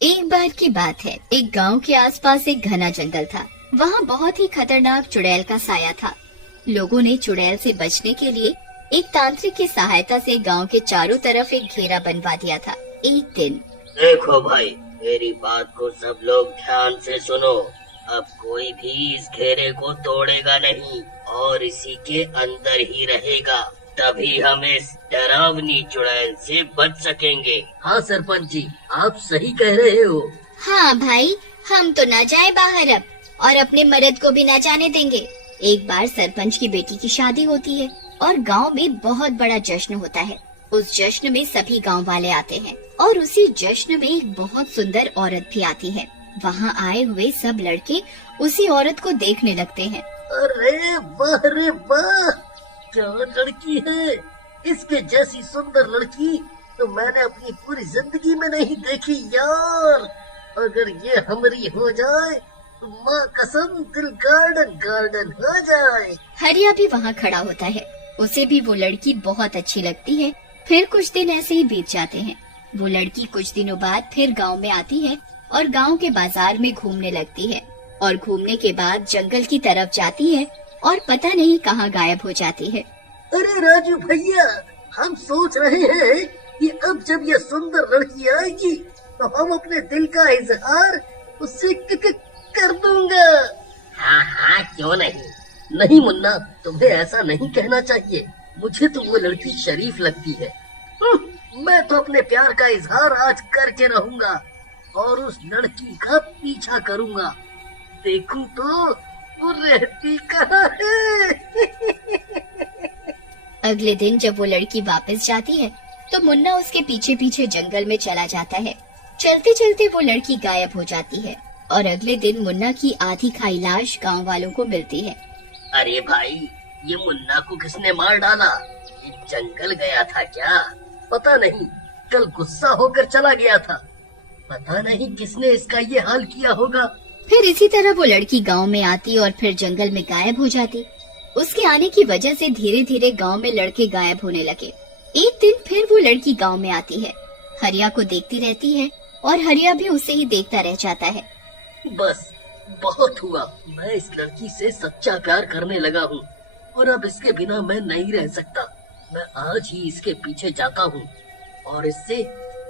एक बार की बात है, एक गांव के आसपास एक घना जंगल था। वहाँ बहुत ही खतरनाक चुड़ैल का साया था। लोगों ने चुड़ैल से बचने के लिए एक तांत्रिक की सहायता से गांव के चारों तरफ एक घेरा बनवा दिया था। एक दिन देखो भाई, मेरी बात को सब लोग ध्यान से सुनो। अब कोई भी इस घेरे को तोड़ेगा नहीं और इसी के अंदर ही रहेगा, तभी हम इस डरावनी चुड़ैल से बच सकेंगे। हाँ सरपंच जी, आप सही कह रहे हो। हाँ भाई, हम तो न जाए बाहर अब और अपने मर्द को भी न जाने देंगे। एक बार सरपंच की बेटी की शादी होती है और गांव में बहुत बड़ा जश्न होता है। उस जश्न में सभी गांव वाले आते हैं और उसी जश्न में एक बहुत सुंदर औरत भी आती है। वहाँ आए हुए सब लड़के उसी औरत को देखने लगते हैं। अरे वाह रे वाह, क्या लड़की है! इसके जैसी सुंदर लड़की तो मैंने अपनी पूरी जिंदगी में नहीं देखी यार। अगर ये हमारी हो जाए तो माँ कसम दिल गार्डन गार्डन हो जाए। हरिया भी वहाँ खड़ा होता है। उसे भी वो लड़की बहुत अच्छी लगती है। फिर कुछ दिन ऐसे ही बीत जाते हैं। वो लड़की कुछ दिनों बाद फिर गांव में आती है और गांव के बाजार में घूमने लगती है और घूमने के बाद जंगल की तरफ जाती है और पता नहीं कहाँ गायब हो जाती है। अरे राजू भैया, हम सोच रहे हैं कि अब जब ये सुंदर लड़की आएगी तो हम अपने दिल का इजहार उससे कर दूंगा। हाँ हाँ, क्यों नहीं। नहीं मुन्ना, तुम्हें ऐसा नहीं कहना चाहिए। मुझे तो वो लड़की शरीफ लगती है। मैं तो अपने प्यार का इजहार आज करके रहूंगा और उस लड़की का पीछा करूंगा। देखूं तो वो रहती कहाँ है। अगले दिन जब वो लड़की वापस जाती है तो मुन्ना उसके पीछे पीछे जंगल में चला जाता है। चलते चलते वो लड़की गायब हो जाती है और अगले दिन मुन्ना की आधी खाई लाश गाँव वालों को मिलती है। अरे भाई, ये मुन्ना को किसने मार डाला? ये जंगल गया था क्या? पता नहीं, कल गुस्सा होकर चला गया था। पता नहीं किसने इसका ये हाल किया होगा। फिर इसी तरह वो लड़की गांव में आती और फिर जंगल में गायब हो जाती। उसके आने की वजह से धीरे धीरे गांव में लड़के गायब होने लगे। एक दिन फिर वो लड़की गांव में आती है। हरिया को देखती रहती है और हरिया भी उसे ही देखता रह जाता है। बस बहुत हुआ, मैं इस लड़की से सच्चा प्यार करने लगा हूँ और अब इसके बिना मैं नहीं रह सकता। मैं आज ही इसके पीछे जाता हूँ और इससे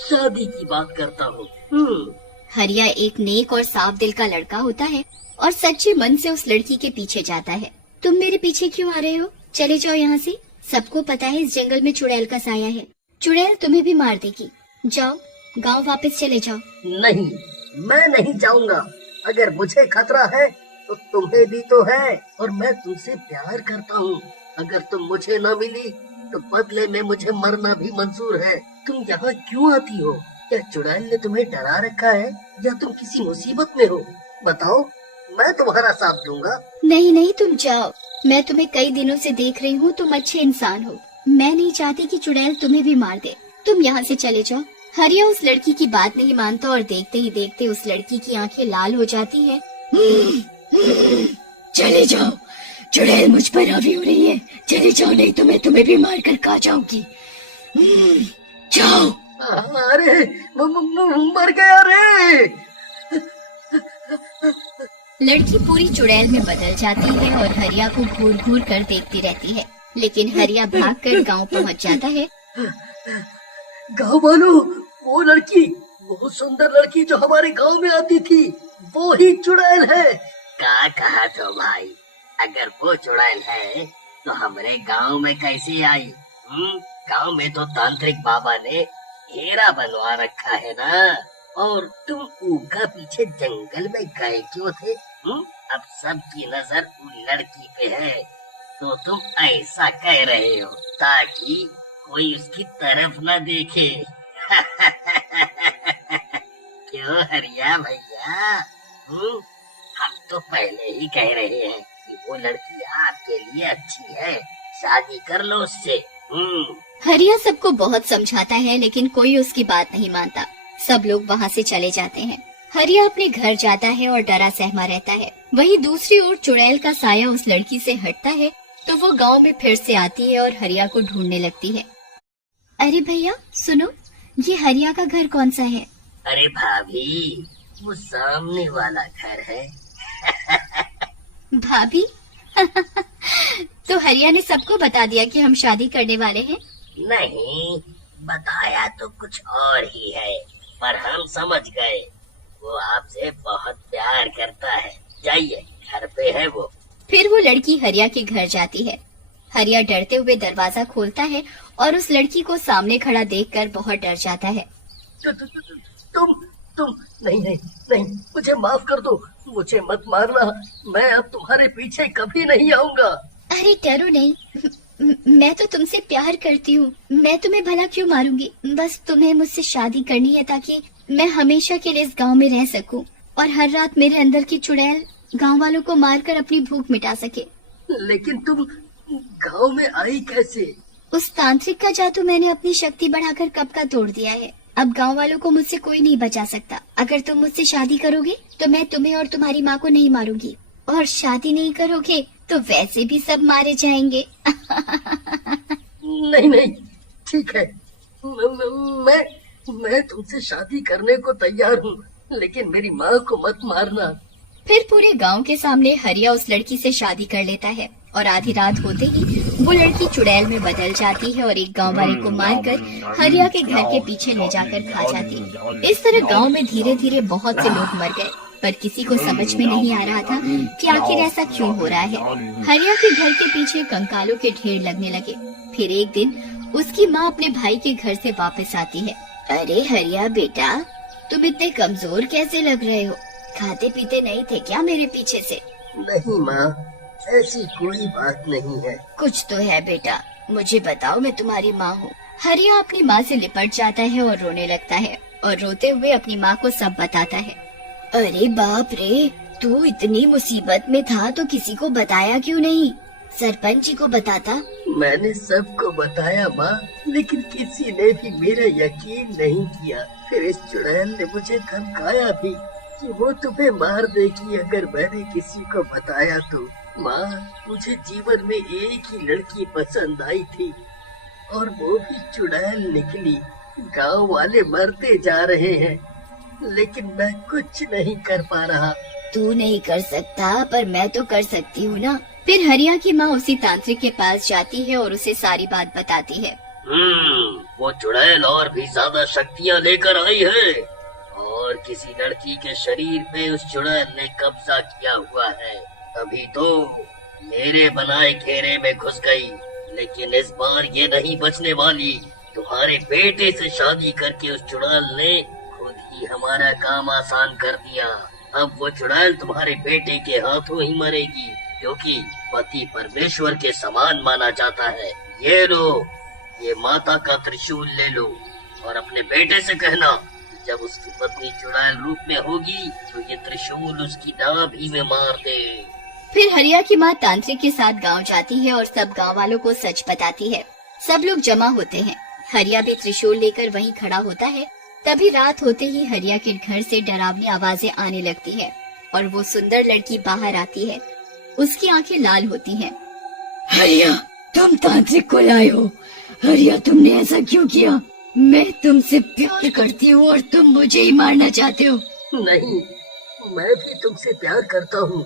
शादी की बात करता हूँ। हरिया एक नेक और साफ दिल का लड़का होता है और सच्चे मन से उस लड़की के पीछे जाता है। तुम मेरे पीछे क्यों आ रहे हो? चले जाओ यहाँ से। सबको पता है इस जंगल में चुड़ैल का साया है। चुड़ैल तुम्हें भी मार देगी। जाओ, गांव वापस चले जाओ। नहीं, मैं नहीं जाऊंगा। अगर मुझे खतरा है तो तुम्हें भी तो है और मैं तुमसे प्यार करता हूँ। अगर तुम मुझे न मिली तो बदले में मुझे मरना भी मंजूर है। तुम यहाँ क्यों आती हो? क्या चुड़ैल ने तुम्हें डरा रखा है या तुम किसी मुसीबत में हो? बताओ, मैं तुम्हारा साथ दूंगा। नहीं नहीं, तुम जाओ। मैं तुम्हें कई दिनों से देख रही हूँ, तुम अच्छे इंसान हो। मैं नहीं चाहती कि चुड़ैल तुम्हें भी मार दे। तुम यहाँ से चले जाओ। हरिया उस लड़की की बात नहीं मानता और देखते ही देखते उस लड़की की आंखें लाल हो जाती हैं। चले जाओ, चुड़ैल मुझ पर हावी हो रही है। चले जाओ, नहीं तो मैं तुम्हें भी मार कर खा जाऊंगी। जाओ। अरे मर गया रे। लड़की पूरी चुड़ैल में बदल जाती है और हरिया को घूर घूर कर देखती रहती है। लेकिन हरिया भागकर गांव पहुंच जाता है। गाँव वालों, वो लड़की, वो सुंदर लड़की जो हमारे गांव में आती थी, वो ही चुड़ैल है। क्या कहा तो भाई? अगर वो चुड़ैल है तो हमारे गांव में कैसे आई? गांव में तो तांत्रिक बाबा ने घेरा बनवा रखा है ना। और तुम उनका पीछे जंगल में गए क्यों थे? अब सबकी नजर उन लड़की पे है तो तुम ऐसा कह रहे हो ताकि कोई उसकी तरफ न देखे। क्यों हरिया भैया? हम तो पहले ही कह रहे हैं कि वो लड़की आपके लिए अच्छी है, शादी कर लो उससे। हरिया सबको बहुत समझाता है लेकिन कोई उसकी बात नहीं मानता। सब लोग वहाँ से चले जाते हैं। हरिया अपने घर जाता है और डरा सहमा रहता है। वहीं दूसरी ओर चुड़ैल का साया उस लड़की से हटता है तो वो गांव में फिर से आती है और हरिया को ढूंढने लगती है। अरे भैया सुनो, ये हरिया का घर कौन सा है? अरे भाभी, वो सामने वाला घर है। भाभी? तो हरिया ने सबको बता दिया कि हम शादी करने वाले हैं? नहीं, बताया तो कुछ और ही है, पर हम समझ गए। वो आपसे बहुत प्यार करता है। जाइए, घर पे है वो। फिर वो लड़की हरिया के घर जाती है। हरिया डरते हुए दरवाजा खोलता है और उस लड़की को सामने खड़ा देखकर बहुत डर जाता है। तुम नहीं नहीं नहीं, मुझे माफ कर दो, मुझे मत मारना। मैं अब तुम्हारे पीछे कभी नहीं आऊंगा। अरे डरो नहीं, मैं तो तुमसे प्यार करती हूँ। मैं तुम्हें भला क्यों मारूंगी? बस तुम्हें मुझसे शादी करनी है ताकि मैं हमेशा के लिए इस गांव में रह सकूं और हर रात मेरे अंदर की चुड़ैल गांव वालों को मारकर अपनी भूख मिटा सके। लेकिन तुम गांव में आई कैसे? उस तांत्रिक का जादू मैंने अपनी शक्ति बढ़ाकर कब का तोड़ दिया है। अब गांव वालों को मुझसे कोई नहीं बचा सकता। अगर तुम मुझसे शादी करोगे तो मैं तुम्हें और तुम्हारी माँ को नहीं मारूंगी, और शादी नहीं करोगे तो वैसे भी सब मारे जाएंगे। नहीं नहीं, ठीक है, मैं तुमसे शादी करने को तैयार हूँ, लेकिन मेरी माँ को मत मारना। फिर पूरे गांव के सामने हरिया उस लड़की से शादी कर लेता है और आधी रात होते ही वो लड़की चुड़ैल में बदल जाती है और एक गांव वाले को मारकर हरिया के घर के पीछे ले जाकर खा जाती है। इस तरह गांव में धीरे धीरे बहुत से लोग मर गए, पर किसी को समझ में नहीं आ रहा था कि आखिर ऐसा क्यों हो रहा है। हरिया के घर के पीछे कंकालों के ढेर लगने लगे। फिर एक दिन उसकी माँ अपने भाई के घर से वापस आती है। अरे हरिया बेटा, तुम इतने कमजोर कैसे लग रहे हो? खाते पीते नहीं थे क्या मेरे पीछे से? नहीं माँ, ऐसी कोई बात नहीं है। कुछ तो है बेटा, मुझे बताओ, मैं तुम्हारी माँ हूँ। हरिया अपनी माँ से लिपट जाता है और रोने लगता है और रोते हुए अपनी माँ को सब बताता है। अरे बाप रे, तू इतनी मुसीबत में था तो किसी को बताया क्यों नहीं? सरपंच जी को बताता। मैंने सबको बताया माँ, लेकिन किसी ने भी मेरा यकीन नहीं किया। फिर इस चुड़ैल ने मुझे धमकाया भी कि वो तुम्हें मार देगी अगर मैंने किसी को बताया तो। माँ, मुझे जीवन में एक ही लड़की पसंद आई थी और वो भी चुड़ैल निकली। गांव वाले मरते जा रहे हैं, लेकिन मैं कुछ नहीं कर पा रहा। तू नहीं कर सकता, पर मैं तो कर सकती हूँ ना। फिर हरिया की माँ उसी तांत्रिक के पास जाती है और उसे सारी बात बताती है। वो चुड़ैल और भी ज्यादा शक्तियाँ लेकर आई है और किसी लड़की के शरीर पे उस चुड़ैल ने कब्जा किया हुआ है। अभी तो मेरे बनाए घेरे में घुस गई, लेकिन इस बार ये नहीं बचने वाली। तुम्हारे बेटे से शादी करके उस चुड़ैल ने खुद ही हमारा काम आसान कर दिया। अब वो चुड़ैल तुम्हारे बेटे के हाथों ही मरेगी, क्योंकि पति परमेश्वर के समान माना जाता है। ये लो, ये माता का त्रिशूल ले लो और अपने बेटे से कहना जब उसकी पत्नी चुड़ैल रूप में होगी तो ये त्रिशूल उसकी नाभि में मार दे। फिर हरिया की माँ तांत्रिक के साथ गांव जाती है और सब गांव वालों को सच बताती है। सब लोग जमा होते हैं। हरिया भी त्रिशूल लेकर वहीं खड़ा होता है। तभी रात होते ही हरिया के घर से डरावनी आवाजें आने लगती है और वो सुंदर लड़की बाहर आती है। उसकी आंखें लाल होती हैं। हरिया, तुम तांत्रिक को लाए हो। हरिया, तुमने ऐसा क्यों किया? मैं तुमसे प्यार करती हूँ और तुम मुझे ही मारना चाहते हो। नहीं, मैं भी तुमसे प्यार करता हूँ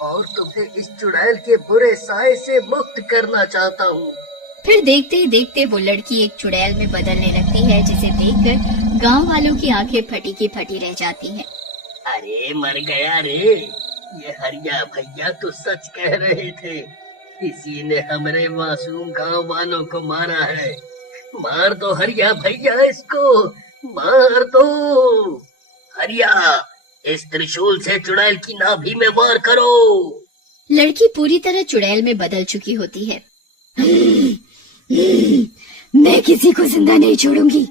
और तुम्हें इस चुड़ैल के बुरे साए से मुक्त करना चाहता हूँ। फिर देखते ही देखते वो लड़की एक चुड़ैल में बदलने लगती है, जिसे देखकर गांव वालों की आंखें फटी की फटी रह जाती हैं। अरे मर गया रे, ये हरिया भैया तो सच कह रहे थे। किसी ने हमारे मासूम गांव वालों को मारा है। मार दो हरिया भैया, इसको मार दो। हरिया, इस त्रिशूल से चुड़ैल की नाभि में वार करो। लड़की पूरी तरह चुड़ैल में बदल चुकी होती है। मैं किसी को जिंदा नहीं छोड़ूंगी।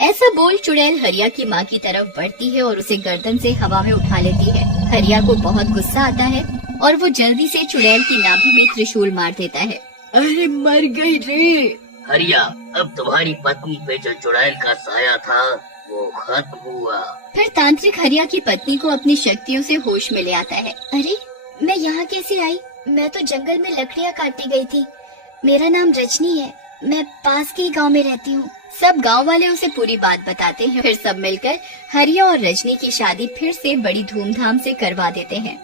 ऐसा बोल चुड़ैल हरिया की माँ की तरफ बढ़ती है और उसे गर्दन से हवा में उठा लेती है। हरिया को बहुत गुस्सा आता है और वो जल्दी से चुड़ैल की नाभि में त्रिशूल मार देता है। अरे मर गई रे। हरिया, अब तुम्हारी पत्नी पे जो चुड़ैल का साया था वो खत्म हुआ। फिर तांत्रिक हरिया की पत्नी को अपनी शक्तियों से होश में ले आता है। अरे, मैं यहाँ कैसे आई? मैं तो जंगल में लकड़ियाँ काटने गई थी। मेरा नाम रजनी है। मैं पास के ही गांव में रहती हूँ। सब गांव वाले उसे पूरी बात बताते हैं। फिर सब मिलकर हरिया और रजनी की शादी फिर से बड़ी धूमधाम से करवा देते हैं।